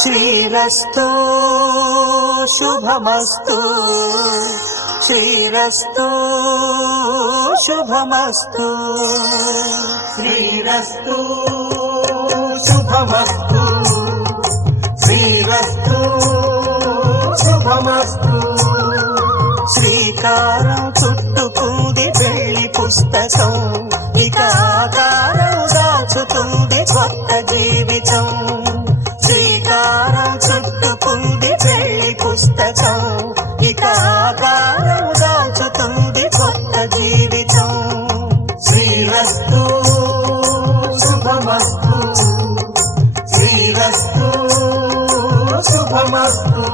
శ్రీరస్తు శుభమస్తు శ్రీరస్తు శుభమస్తు శ్రీరస్తు శుభమస్తు శ్రీరస్తు శుభమస్తు శ్రీకారం చుట్టుకుంది పెళ్లి పుస్తకం ఇక ఆకారం దాచుతుంది కొత్త జీవితం శ్రీకారం చుట్టుకుంది పెళ్లి పుస్తకం ఇక ఆకారం దాచుతుంది కొత్త జీవితం శ్రీరస్తు శుభమస్తు శ్రీరస్తు శుభమస్తు